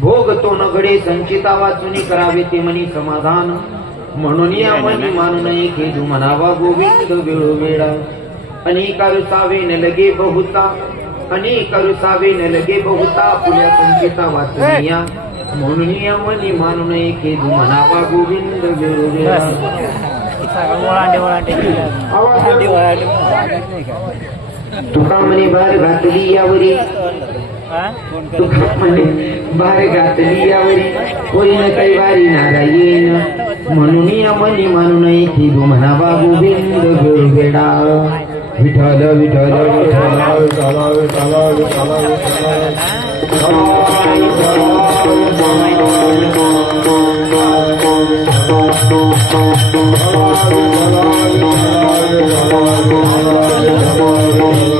भोग तो नगडे संचिता वाचुनी करावे ते मनी समाधान. म्हणून या मनी मानू नये खेदू म्हणावा गोविंद वेळोवेळा. अनेकारू सावे न लगे बहुता. अनेकारू सावे न लगे बहुता. पुल्या संचिता वाचुनी या. म्हणून या मनी मानू नये खेदू म्हणावा गोविंद वेळोवेळा. तुका म्हणे बार घातली यावरी. म्हणे बार घातली यावरी कोणी न काही वारी नारायण। म्हणून या मनी मानू नये की म्हणावा गोविंद वेळोवेळा विठ्ठल विठ्ठल विठ्ठल विठ्ठल विठ्ठल विठ्ठल पंढरीनाथ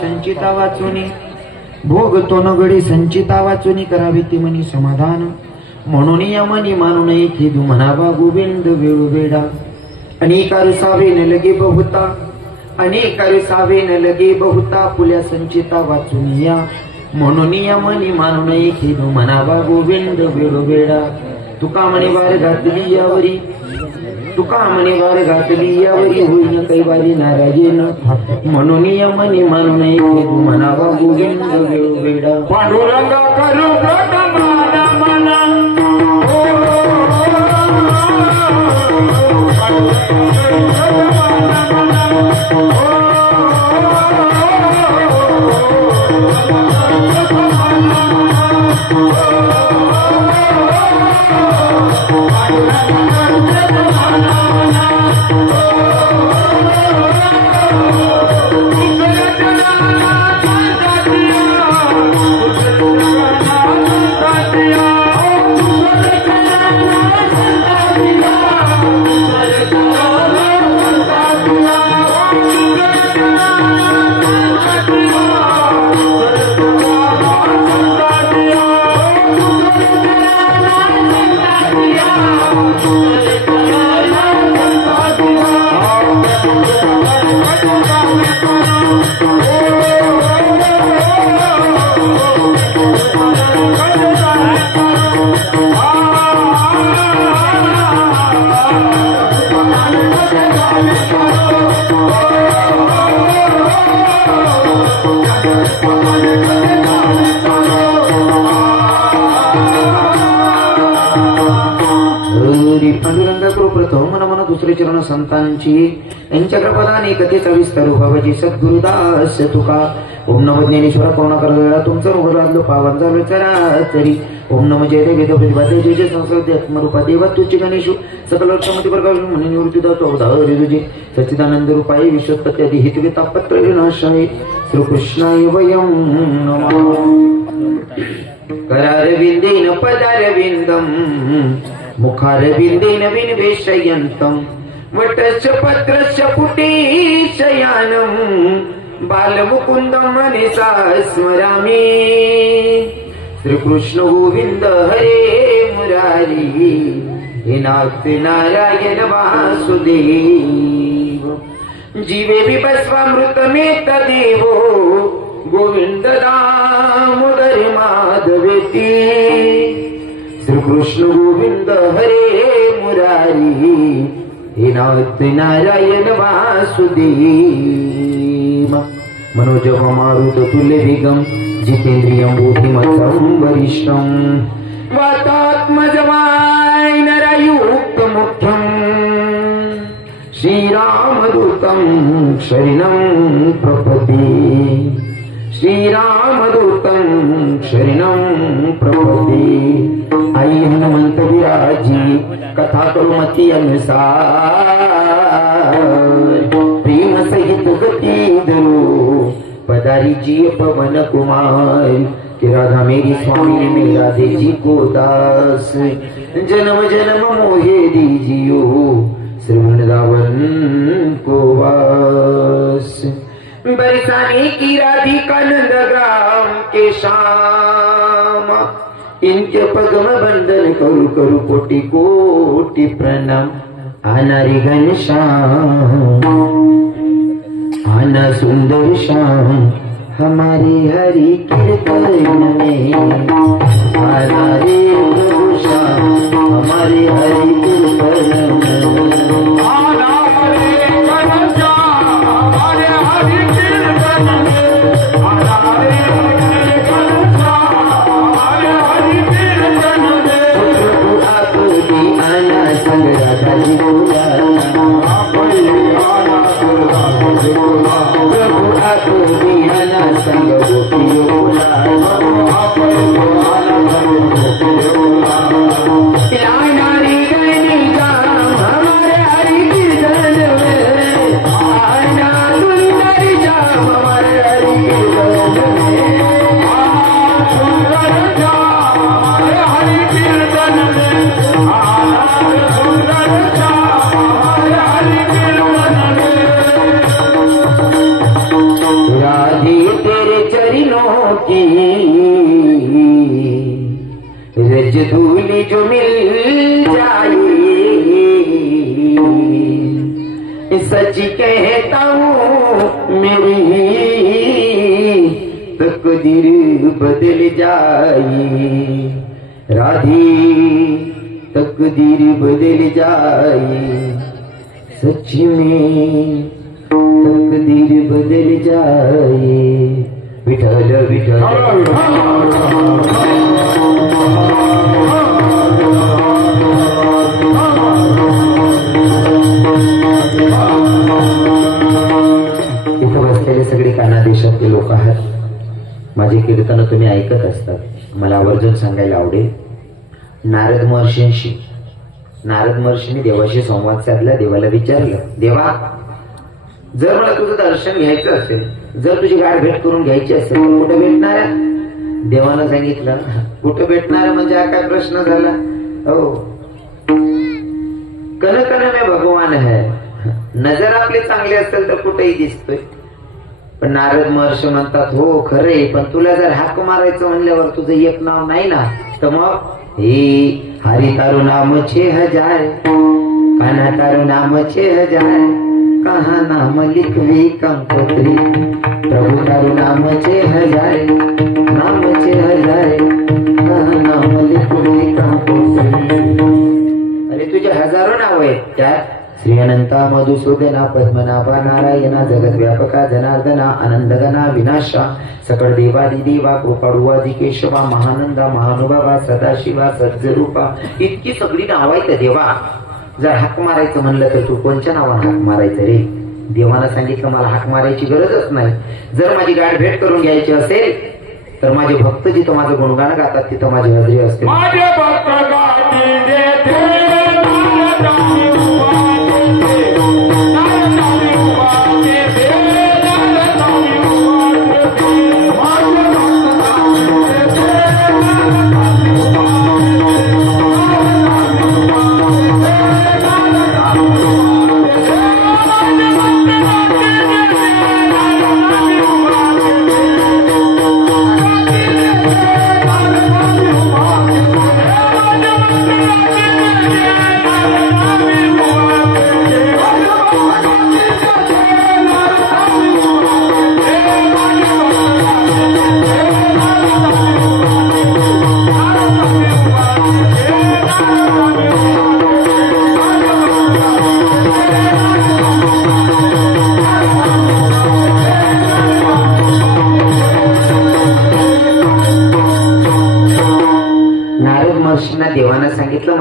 संचिता वाचुनी भोग तो नगडी संचिता वाचुनी करावी ती म्हणी समाधान. म्हणून या मनी मानू नये तू म्हणावा गोविंद वेळोवेळा. अनेकारू सावे न लगे बहुता. अनेकारू सावे न लगे बहुता. पुल्या संचिता वाचून या. म्हणून या मनी मानू नये तू म्हणावा गोविंद वेळोवेळा. तुका म्हणे वार घातली यावरी. तुका म्हणे वार घातली यावरी होईन कैवारी नारायण म्हणून या मनी मानू नये खेदू म्हणावा गोविंद वेळोवेळा. पांडुरंग करू. no, no. प्रथम मन मन दुसरे चरण संतांची. यांच्या कृपदाने कथेचा विस्तार भावाची सद्गुरुदास तुका ओम नम ज्ञानेश्वर करुणा करवेळा तुमचं रोग लागलो पावन झालो चराचरी ओम नम जय देव वेद प्रतिपादे जय जय संस्कृती आत्मरूपा देवा तुझी गणेशु. सकल क्षमती प्रकाश म्हणे निवृत्ती दातो अवधारी तुझे सच्चिदानंद रूपाय विश्वत्पत्ती आदी हितवे तापत्र विनाशाय श्रीकृष्णाय वयं नमः. करारविन्देन पदारविन्दम् मुखारविन्देन विन्वेषयन्तम् वटस्य पत्रस्य पुटे शयानम् बालमुकुन्दं मनसा स्मरामि श्रीकृष्ण गोविन्द हरे मुरारी हे नाथ नारायण वासुदेव। जीवे बिभस्वामृतमेत देवो गोविंद दामोदर माधवेती। हे कृष्ण गोविंद हरे मुरारी हे नाथ नारायण वासुदेव मनोजव मारुत तुल्य विगम जितेंद्रियं बुद्धिमतं वरिष्ठं वातात्मजवाय नरयुक्त मुख्यं आई हनुमंत विराजी कथा करू मती अनुसार। प्रेम सहित गती धरू पदारीची पवन कुमार। कि राधा मेरी स्वामी में राधे जी को दास। जन्म जन्म मोहे दीजियो श्री वृंदावन को वास। बरसाने की राधिका नंदग्राम के श्याम। इनके पगम बंधन करू करू कोटि कोटि प्रणाम आनारी घनश्याम आना सुंदर श्याम हमारे हरि कीर्तन में आना रे प्रभु श्याम हमारे हरि कीर्तन में सच कहता हूँ मेरी तकदीर बदल जाई। राधे तकदीर बदल जाई। सच में तकदीर बदल जाई। विठल विठल सगळे काना देशातले लोक आहात. माझे कीर्तन तुम्ही ऐकत असतात. मला आवर्जून सांगायला आवडेल. नारद महर्षींशी नारद महर्षीने देवाशी संवाद साधला देवाला विचारलं देवा जर मला तुझं दर्शन घ्यायचं असेल जर तुझी गाठ भेट करून घ्यायची असेल तर कुठं भेटणार? देवानं सांगितलं कुठं भेटणार म्हणजे हा काय प्रश्न झाला. हो. कन में भगवान है. नजर आपली चांगली असेल तर कुठेही दिसतोय. पण नारद महर्षी म्हणतात हो खरे पण तुला जर हाक मारायचं म्हणल्यावर तुझं एक नाव नाही ना तर मग हे हरी तारू नाम छे हजार कान्हा तारू नाम छे हजार कहा नाम लिखवी कंकोत्री प्रभु तारू नाम छे हजार नाम छे हजार कहा नाम लिखवी कंकोत्री अरे तुझे हजारो नाव आहेत त्यात. श्री अनंता मधुसूदना पद्मनाभा नारायणा जगत व्यापका जनार्दना आनंदगना विनाशा सकळ देवादी देवा कृपाळुवादी केशवा महानंदा महानुभावा सदाशिवा सज्जरूपा इतकी सगळी नाव आहेत देवा. जर हाक मारायचं म्हणलं तर तू कोणच्या नावानं हाक मारायचं रे? देवानं सांगितलं मला हाक मारायची गरजच नाही. जर माझी गाठ भेट करून घ्यायची असेल तर माझे भक्त जिथं माझं गुणगान गातात तिथं माझी हजरी असते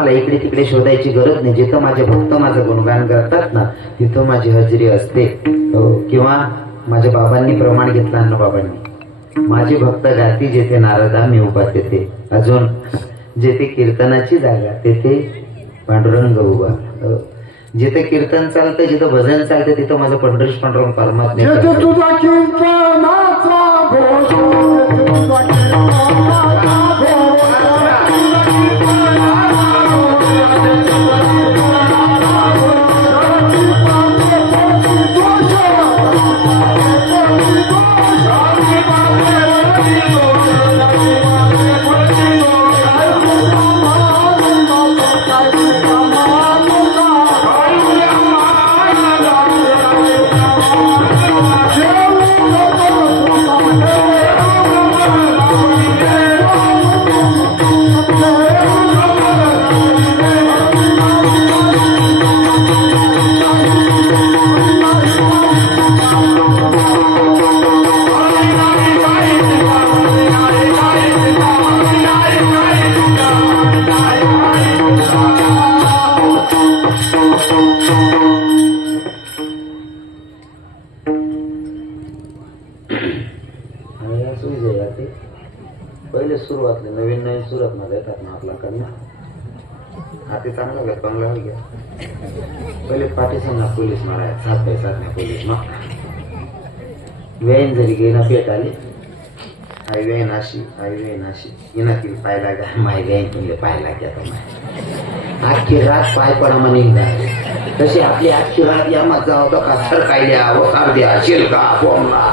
मला इकडे तिकडे शोधायची गरज नाही. जिथं माझे भक्त माझं गुणगान करतात ना तिथं माझी हजेरी असते. हो, किंवा माझ्या बाबांनी प्रमाण घेतला ना बाबांनी. माझे भक्त गाती जेथे नारदा मी उभा तेथे. अजून जेथे कीर्तनाची जागा तेथे पांडुरंग उभा. हो. जिथे कीर्तन चालतं जिथं भजन चालतं तिथं माझं पंढरीश पांडुरंग परमात्मा पहिले पाठीसन ना पोलीस माराय सात बाय सात ना पोलीस मा वेन जरी गेना पेट आली. आई वेन अशी आई वेन अशी. येना ती पाय लागा माय वेन तुमले पाय लाग्या तर माय. आजची रात पाय पडा म्हणे तशी आपली आजची रात या मग जाऊ तो का सरकायल्या कार द्या शिलका बोमला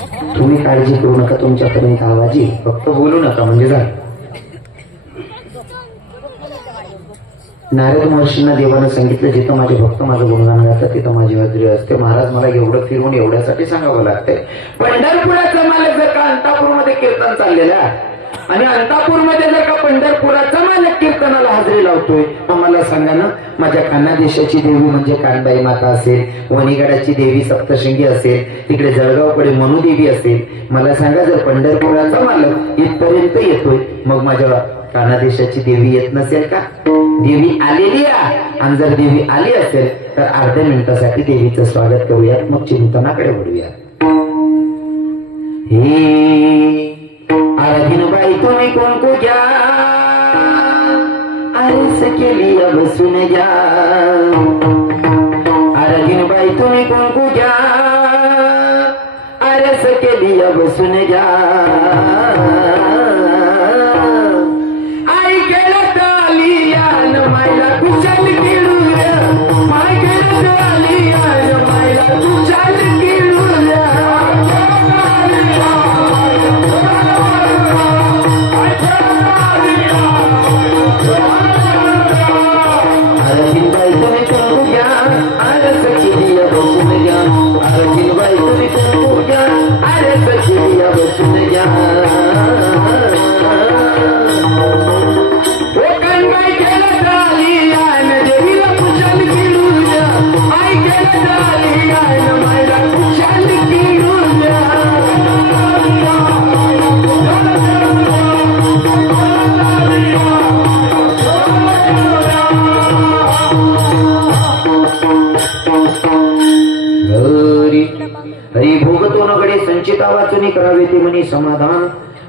तुम्ही काळजी करू नका तुमच्यापर्यंत आवाज येईल. फक्त बोलू नका म्हणजे झालं. नारद महर्षींना देवानं सांगितलं जिथं माझे भक्त माझं गुणगान गातात तिथं माझी हजरी असते. महाराज मला एवढं फिरून एवढ्यासाठी सांगावं लागते पंढरपुराचं मला जर कांतापूरमध्ये कीर्तन चाललेलं आणि अंतापूरमध्ये जर का पंढरपुराचा मालक कीर्तनाला हजेरी लावतोय मग मला सांगा ना माझ्या खानादेशाची देवी म्हणजे कानबाई माता असेल वणीगडाची देवी सप्तशृंगी असेल तिकडे जळगावकडे मनुदेवी असेल मला सांगा जर पंढरपुराचा मालक इथपर्यंत येतोय मग माझ्या कानादेशाची देवी येत नसेल का? देवी आलेली आणि जर देवी आली असेल तर अर्ध्या मिनिटासाठी देवीचं स्वागत करूयात मग चिंतनाकडे वळूयात. हे आराधीन बाई तुम्ही कोण को घ्या आरस केली बसून घ्या आराधीन बाई तुम्ही कोण को घ्या आरस केली बसून घ्या जा. नगडे संचिता वाचनी करावे ते म्हणे समाधान.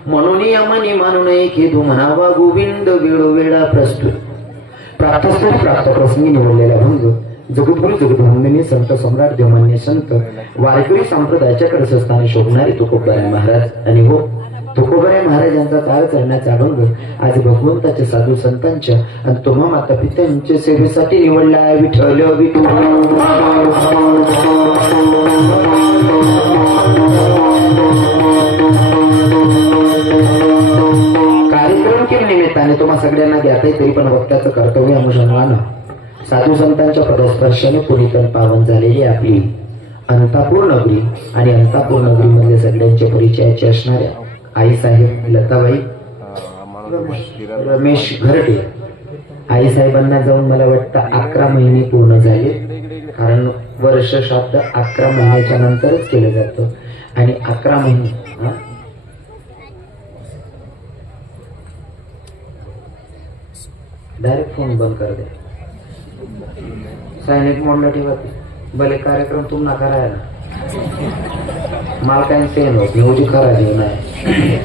म्हणून या मानू नये खेदू म्हणावा गोविंद वेळोवेळा प्रस्तुत. प्राप्तस्थ प्राप्त प्रसंगी निवडलेला भंग जगद्गुरु जगदभंगने संत सम्राट देवमान्य संत वारकरी संप्रदायाच्या कडसस्थानी शोभणारे तुकोबराय महाराज. आणि हो तुकोबराय महाराजांचा काळ चढण्याचा भंग आज भगवंताच्या साधू संतांच्या आणि तुम्हा माता पित्यांच्या सेवेसाठी निवडला आहे विठ्ठल. कार्यक्रम त्याचं कर्तव्य अनुषंगानं साधू संतांच्या पदस्पर्शाने पुरीतन पावन झालेली आपली अंतापूर नगरी आणि अंतापूर नगरीमधले सगळ्यांचे परिचयाचे असणाऱ्या आई साहेब लताबाई रमेश घरटे. आई साहेबांना जाऊन मला वाटतं अकरा महिने पूर्ण झाले. कारण वर्ष शब्द अकरा महिन्याच्या नंतरच केलं जातं. आणि अकरा महिने हा? डायरेक्ट फोन बंद कर दे. सायलेंट मोडला ठेवा भले कार्यक्रम तुम्हाला करायला मला काही सेन होत एवढी करायची नाही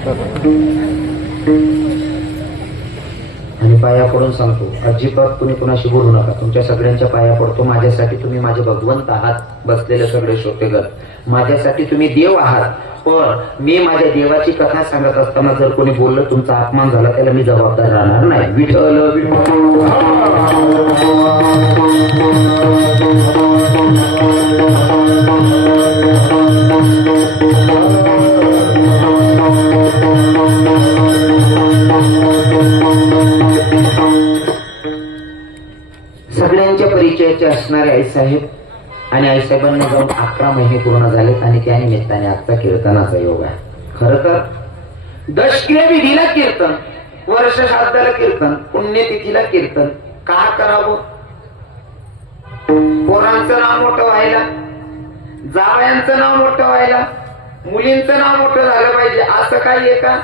आणि पाया पडून सांगतो अजिबात तुम्ही कुणाशी बोलू नका. तुमच्या सगळ्यांच्या पाया पडतो. माझ्यासाठी तुम्ही माझे भगवंत आहात. बसलेले सगळे श्रोतेगण माझ्यासाठी तुम्ही देव आहात. पण मी माझ्या देवाची कथा सांगत असताना जर कोणी बोललं तुमचा अपमान झाला त्याला मी जबाबदार राहणार नाही. विठल सगळ्यांच्या परिचयाचे असणारे आईसाहेब आणि आईसाहेबांना जाऊन अकरा महिने पूर्ण झालेत आणि त्या निमित्ताने आजचा कीर्तनाचा योग आहे. खर तर दशक्रिया विधीला कीर्तन वर्ष श्राद्धाला कीर्तन पुण्यतिथीला कीर्तन का करावं? पोरांचं नाव मोठं व्हायला जावयांचं नाव मोठं व्हायला मुलींचं नाव मोठं झालं पाहिजे असं काही आहे का?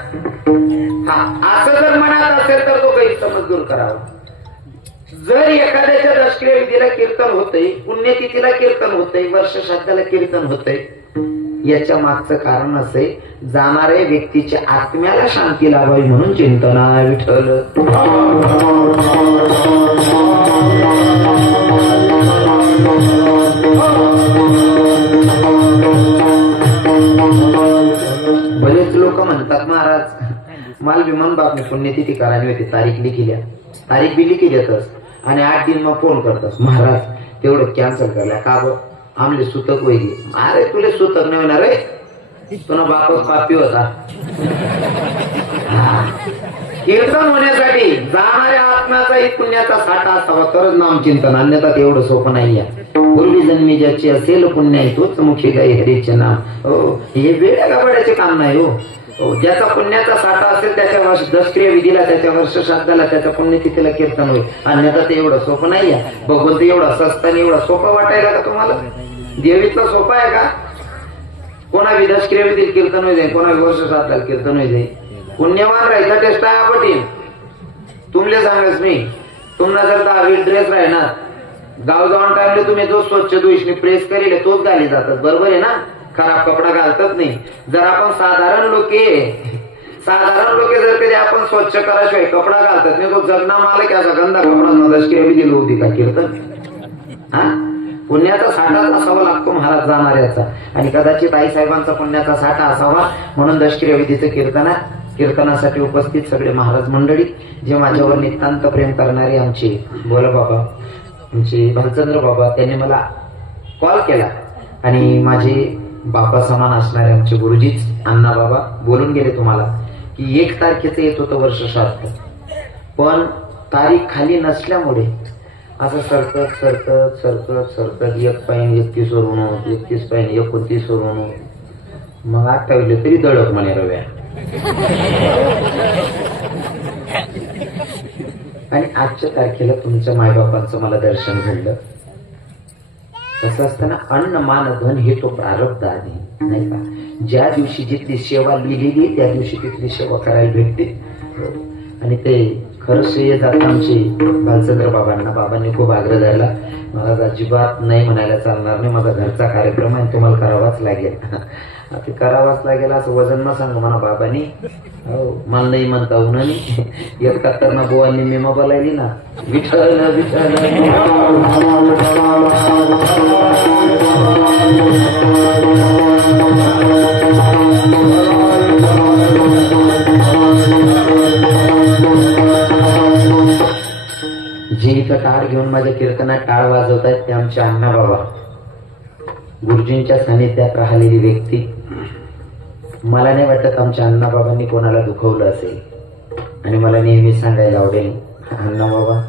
हा असं जर मनात असेल तर तो गैरसमज दूर करावा. जर एखाद्याच्या दशक्रिया विधीला कीर्तन होतंय पुण्यतिथीला कीर्तन होतंय वर्ष श्राद्धाला कीर्तन होतंय याच्या मागचं कारण असे जाणाऱ्या व्यक्तीच्या आत्म्याला शांती लावावी म्हणून चिंतना विठ्ठल. बरेच लोक म्हणतात महाराज माल विमान बापने पुण्यतिथी करावी होती तारीख लिखिल्या तारीख बी लिखी देतस. आणि आठ दिन मग फोन करतास महाराज तेवढं कॅन्सल करल्या का ब आमले सुतक वैगे अरे तुले सुतक नाही होणार रे तुला बापच पापी होता. हा. कीर्तन होण्यासाठी जाणाऱ्या आत्म्याचाही पुण्याचा साठा असावा तरच नामचिंतन अन्यथा तेवढं सोपं नाही पूर्वी जन्मी ज्याची असेल पुण्य तोच मुखी गाई हरीचे नाम. हो हे वेळ गबाड्याचे काम नाही हो. हो. ज्याचा पुण्याचा साठा असेल त्याच्या वर्ष दशक्रिय विधीला त्याच्या वर्ष श्राद्धाला त्याच्या पुण्यतिथीला कीर्तन होईल. अन्यथा ते एवढं सोपं नाही आहे. भगवंत एवढा सस्ता आणि एवढा सोपा वाटायला का तुम्हाला? देवीचा सोपा आहे का? कोणा विदशक्रिय विधीत कीर्तन होई जाईल कोणा वर्ष श्राद्धाला कीर्तन होई जाईल पुण्यवान राहायचा टेस्ट आहे आपटीन तुमले सांगच मी तुम्हाला जर दहावी ड्रेस राहणार गाव जाऊन टाकले तुम्ही जो स्वच्छ दुष्णी प्रेस करेल तोच घाली जातात. बरोबर आहे ना? खराब कपडा घालतात नाही. जर आपण साधारण लोके साधारण लोके जर कधी आपण स्वच्छ कराशिवाय कपडा घालतात नाही तो जगना माल की असा गंदा कपडा लष्करी विधी होती का कीर्तन? हा? पुण्याचा साठा असावा लागतो महाराज जाणाऱ्याचा. आणि कदाचित आई साहेबांचा पुण्याचा साठा असावा म्हणून दशक्रिय विधीचं कीर्तन आहे. कीर्तनासाठी उपस्थित सगळे महाराज मंडळी जे माझ्यावर नितांत प्रेम करणारे आमचे बोला बाबा आमचे भालचंद्र बाबा त्यांनी मला कॉल केला. आणि माझे बापा समान असणारे आमचे गुरुजीच अण्णा बाबा बोलून गेले तुम्हाला की एक तारखेचं येत होतं वर्ष श्राद्ध पण तारीख खाली नसल्यामुळे असं सरकत सरकत सरकत सरकत एक पाईन एकतीस वरून एकतीस पाईन एकोणतीस वरून मग अठ्ठावीस तरी दळक म्हणे रव्या. आणि आजच्या तारखेला तुमच्या मायबापांचं मला दर्शन घडलं. कसं असताना अन्न मान धन हे तो प्रारब्ध आधी नाही का? ज्या दिवशी जिथली सेवा लिहिलेली त्या दिवशी तिथली सेवा करायला भेटते. आणि ते खरं श्रेय जात आमचे भालचंद्र बाबांना. बाबांनी खूप आग्रह धरला मला अजिबात नाही म्हणायला चालणार नाही माझा घरचा कार्यक्रम आहे तुम्हाला करावाच लागेल. ते करावाच लागेल असं वजन न सांग म्हणा बाबांनी. हो मला नाही म्हणता हो, उन्हाने एक कत्तरना बुवांनी मी बोलायली ना. विठ्ठल विठ्ठल. जे इथं टाळ घेऊन माझ्या कीर्तनात टाळ वाजवत आहेत ते आमचे अण्णा बाबा. गुरुजींच्या सानिध्यात राहिलेली व्यक्ती. मला नाही वाटत आमच्या अण्णाबाबांनी कोणाला दुखवलं असेल. आणि मला नेहमी सांगायला आवडेल अण्णाबाबा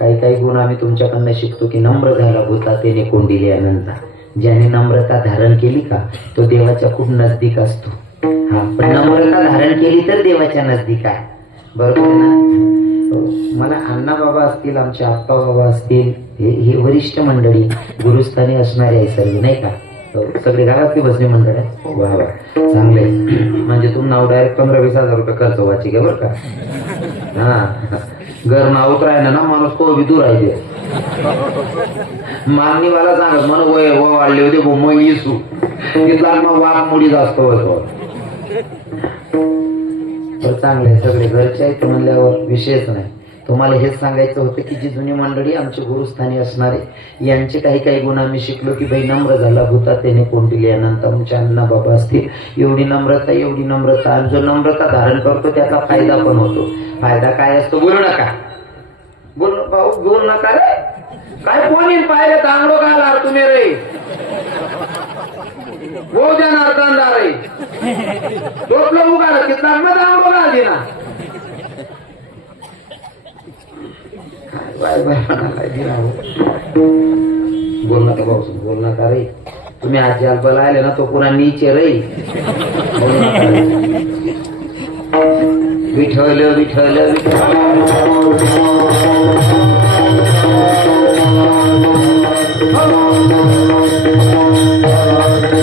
काही काही गुण आम्ही तुमच्याकडनं शिकतो की नम्र झाला होता तेने कोंडिली अनंता ज्याने नम्रता धारण केली का तो देवाच्या खूप नजदीक असतो. हा पण नम्रता धारण केली तर देवाच्या नजदीक आहे. बरोबर ना? हो, मला अण्णा बाबा असतील आमचे आप्पा बाबा असतील हे हे वरिष्ठ मंडळी गुरुस्थानी असणारे आहे सर्व नाही का? हो. सगळे गावातली बसली मंडळ. आहे वा वा. चांगले. म्हणजे तुम नाव डायरेक्ट पंधरा वीस हजार रुपये खर्च व्हायची का बरं का? हा. घर नाव राहिलं ना माणूस तो बी दूर आहे मागणी मला सांगत म्हण वय व वाढले होते गो मग येसू. तिथला मग वाघ मुडी जास्त होतो तर चांगले. आहे सगळे घरचे आहेत म्हणल्यावर विशेष नाही. तुम्हाला हेच सांगायचं होतं की जी जुनी मंडळी आमचे गुरुस्थानी असणारे यांचे काही काही गुण आम्ही शिकलो की भाई नम्र झाला होता त्याने कोण दिली अनंत आमच्या अण्णा बाबा असतील. एवढी नम्रता एवढी नम्रता. आणि जो नम्रता धारण करतो त्याचा फायदा पण होतो. फायदा काय असतो? बोलू नका. बोल भाऊ बोल नका रे. काय कोणी पाहिलं तांगडो काय लार तुम्ही रे. हो देणार रे टोपलं उघाड. तिथला मग तांगडो का दिना. बाय बाय म्हणाला दिना हो. बोल नका भाऊ बोल नका रे तुम्ही आजी अल्पाला आले ना तो पुन्हा नीचे रे बोल नका रे. विठ्ठल विठ्ठल